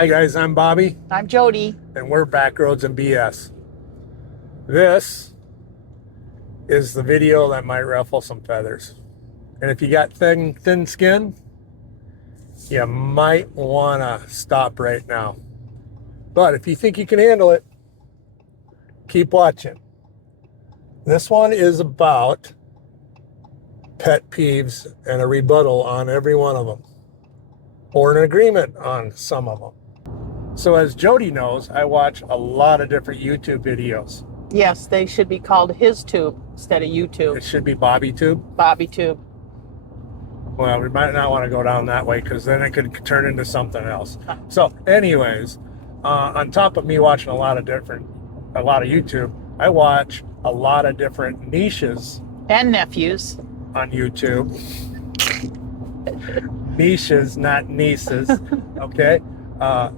Hi guys, I'm Bobby, I'm Jody. and we're Backroads and BS. This is the video that might ruffle some feathers. And if you got thin skin, you might want to stop right now. But if you think you can handle it, keep watching. This one is about pet peeves and a rebuttal on every one of them, or an agreement on some of them. So as Jody knows, I watch a lot of different YouTube videos. Yes, they should be called his tube instead of It YouTube. should be Bobby Tube. Bobby tube. Well, we might not want to go down that way because then it could turn into something else. So anyways, on top of me watching a lot of YouTube, I watch a lot of different niches And nephews. on YouTube. Niches, not nieces. Okay?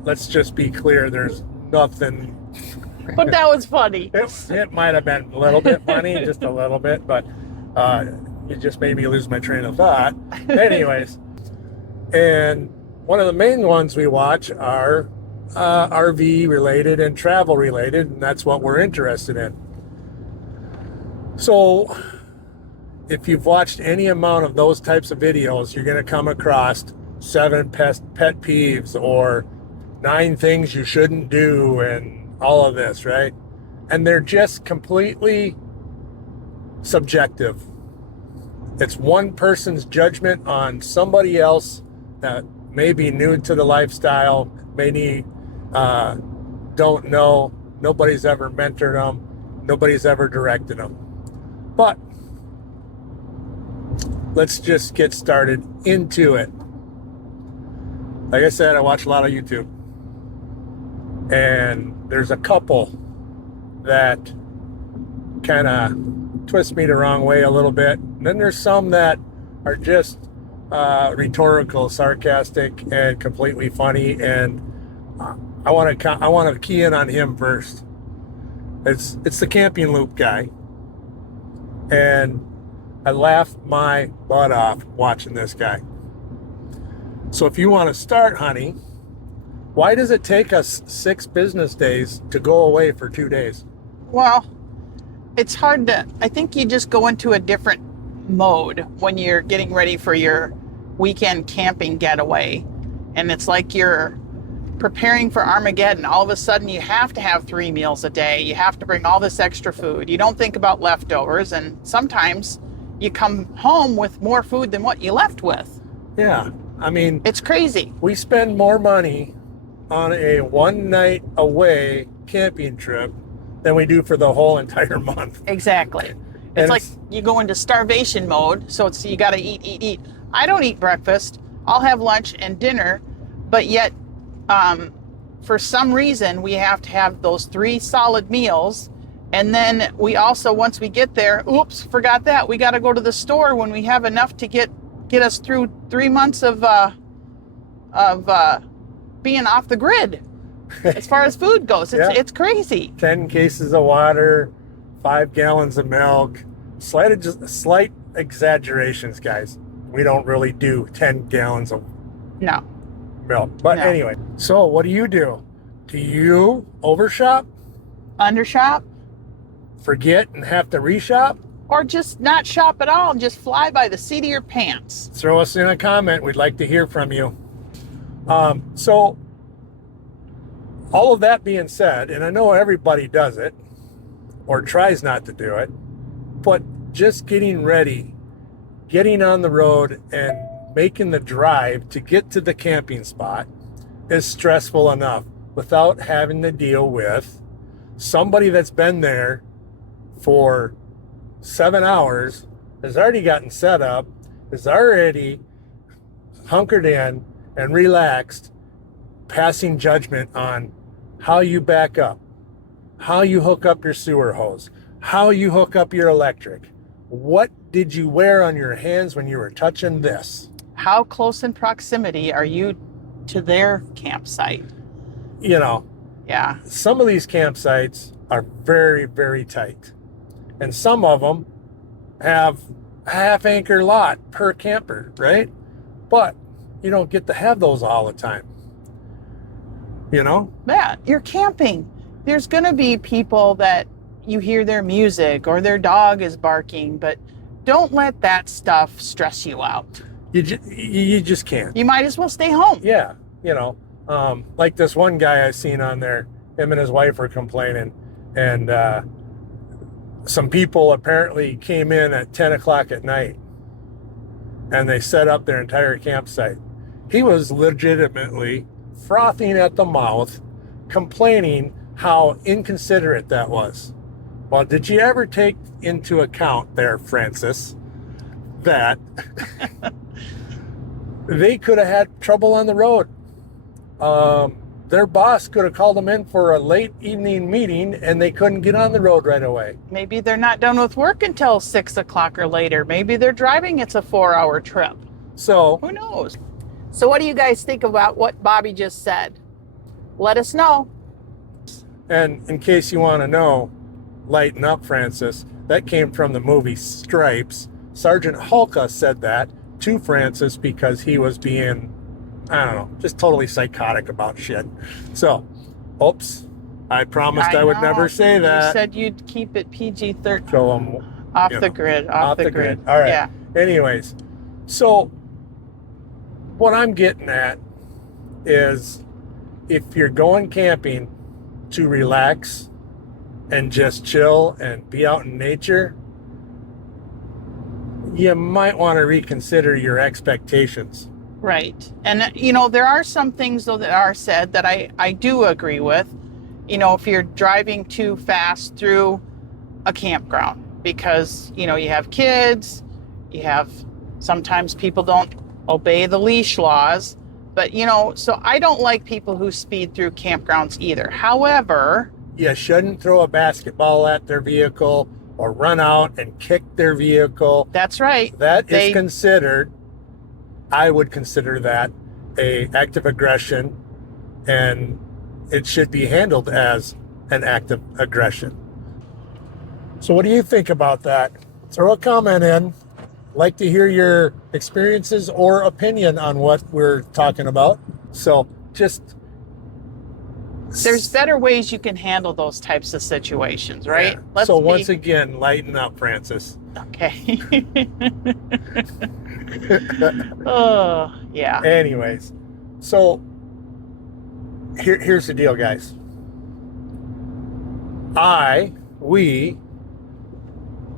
Let's just be clear, there's nothing. But that was funny. It might have been a little bit funny, just a little bit, but it just made me lose my train of thought. Anyways, and one of the main ones we watch are RV related and travel related, and that's what we're interested in. So if you've watched any amount of those types of videos, you're going to come across 7 pet peeves or 9 things you shouldn't do and all of this, right? And they're just completely subjective. It's one person's judgment on somebody else that may be new to the lifestyle, don't know, nobody's ever mentored them, nobody's ever directed them. But let's just get started into it. Like I said, I watch a lot of YouTube, and there's a couple that kind of twist me the wrong way a little bit. And then there's some that are just rhetorical, sarcastic, and completely funny. And I want to key in on him first. It's the camping loop guy, and I laugh my butt off watching this guy. So if you want to start, honey, why does it take us 6 business days to go away for 2 days? Well, it's hard to, I think you just go into a different mode when you're getting ready for your weekend camping getaway. And it's like you're preparing for Armageddon. All of a sudden you have to have 3 meals a day. You have to bring all this extra food. You don't think about leftovers. And sometimes you come home with more food than what you left with. Yeah, I mean, It's crazy. we spend more money on a 1 night away camping trip than we do for the whole entire month. Exactly. And It's like you go into starvation mode, so it's you got to eat. I don't eat breakfast. I'll have lunch and dinner, but yet, for some reason, we have to have those 3 solid meals, and then we also, once we get there, oops, forgot that we got to go to the store when we have enough to get us through 3 months of being off the grid as far as food goes. It's crazy. 10 cases of water, 5 gallons of milk. Slight exaggerations, guys. We don't really do 10 gallons of No. milk. But No. anyway, so what do? Do you overshop, Undershop, forget, and have to reshop? or just not shop at all and just fly by the seat of your pants. Throw us in a comment. We'd like to hear from you. So all of that being said, and I know everybody does it or tries not to do it, but just getting ready, getting on the road and making the drive to get to the camping spot is stressful enough without having to deal with somebody that's been there for 7 hours, has already gotten set up, is already hunkered in and relaxed, passing judgment on how you back up, how you hook up your sewer hose, how you hook up your electric. What did you wear on your hands when you were touching this? How close in proximity are you to their campsite? You know, Yeah. some of these campsites are very, very tight. And some of them have a half acre lot per camper, right? But you don't get to have those all the time. you know? Yeah, you're camping. There's going to be people that you hear their music or their dog is barking, but don't let that stuff stress you out. You just can't. You might as well stay home. Yeah, you know, like this one guy I seen on there, him and his wife were complaining, and some people apparently came in at 10 o'clock at night, and they set up their entire campsite. He was legitimately frothing at the mouth, complaining how inconsiderate that was. Well, did you ever take into account there, Francis, that they could have had trouble on the road? Their boss could have called them in for a late evening meeting and they couldn't get on the road right away. Maybe they're not done with work until 6 o'clock or later. Maybe they're driving. It's a 4-hour trip. So who knows? So what do you guys think about what Bobby just said? Let us know. And in case you want to know, lighten up, Francis. That came from the movie Stripes. Sergeant Hulka said that to Francis because he was being, I don't know, just totally psychotic about shit. So, oops. I promised I would never say that. You said you'd keep it PG-13. So off the grid. Off the grid. All right. Yeah. Anyways, so what I'm getting at is if you're going camping to relax and just chill and be out in nature, you might want to reconsider your expectations. Right. And, you know, there are some things, though, that are said that I do agree with. You know, if you're driving too fast through a campground because, you know, you have kids, you have, sometimes people don't obey the leash laws. But, you know, so I don't like people who speed through campgrounds either. However, you shouldn't throw a basketball at their vehicle or run out and kick their vehicle. That's right. That is considered, I would consider that a act of aggression, and it should be handled as an act of aggression. So what do you think about that? Throw a comment in. Like to hear your experiences or opinion on what we're talking about. So just... there's better ways you can handle those types of situations, right? Yeah. So once again, lighten up, Francis. Okay. Oh, yeah. Anyways, so here's the deal, guys. We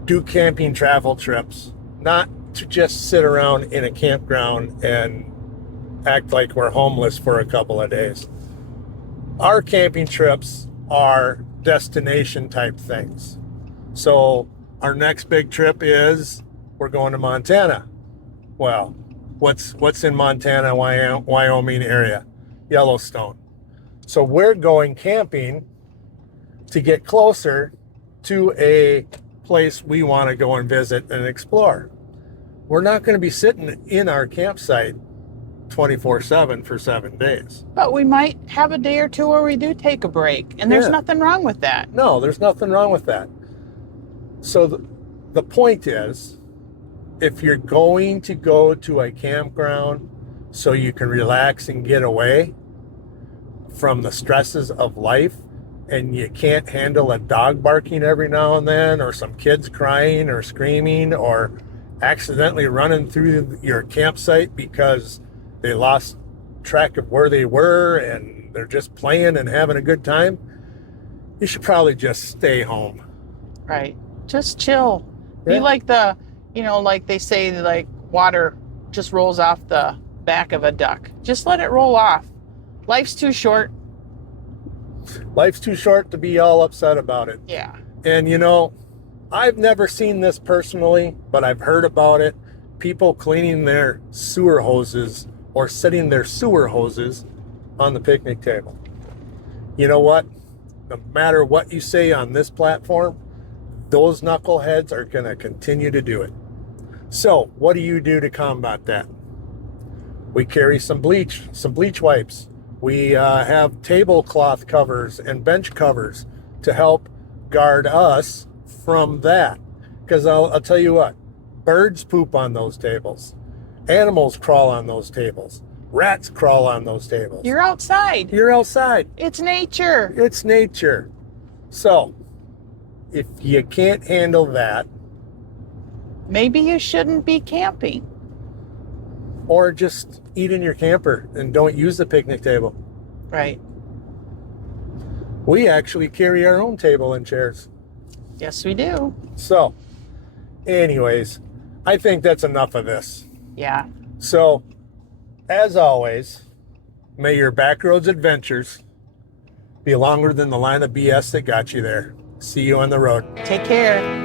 do camping travel trips, not to just sit around in a campground and act like we're homeless for a couple of days. Our camping trips are destination type things. So our next big trip is we're going to Montana. Well, what's in Montana, Wyoming area? Yellowstone. So we're going camping to get closer to a place we want to go and visit and explore. We're not going to be sitting in our campsite 24/7 for 7 days. But we might have a day or two where we do take a break, and there's nothing wrong with that. No, there's nothing wrong with that. So the point is, if you're going to go to a campground so you can relax and get away from the stresses of life, and you can't handle a dog barking every now and then, or some kids crying or screaming, or accidentally running through your campsite because they lost track of where they were and they're just playing and having a good time, you should probably just stay home. Right. Just chill. Yeah. Be like like they say, like water just rolls off the back of a duck. Just let it roll off. Life's too short. Life's too short to be all upset about it. Yeah. And I've never seen this personally, but I've heard about it. People cleaning their sewer hoses or setting their sewer hoses on the picnic table. You know what? No matter what you say on this platform, those knuckleheads are going to continue to do it. So what do you do to combat that? We carry some bleach wipes. We have tablecloth covers and bench covers to help guard us from that. Because I'll tell you what, birds poop on those tables. Animals crawl on those tables. Rats crawl on those tables. You're outside. You're outside. It's nature. It's nature. So, if you can't handle that, Maybe you shouldn't be camping. or just eat in your camper and don't use the picnic table. Right. We actually carry our own table and chairs. Yes, we do. So, anyways, I think that's enough of this. Yeah. So, as always, may your backroads adventures be longer than the line of BS that got you there. See you on the road. Take care.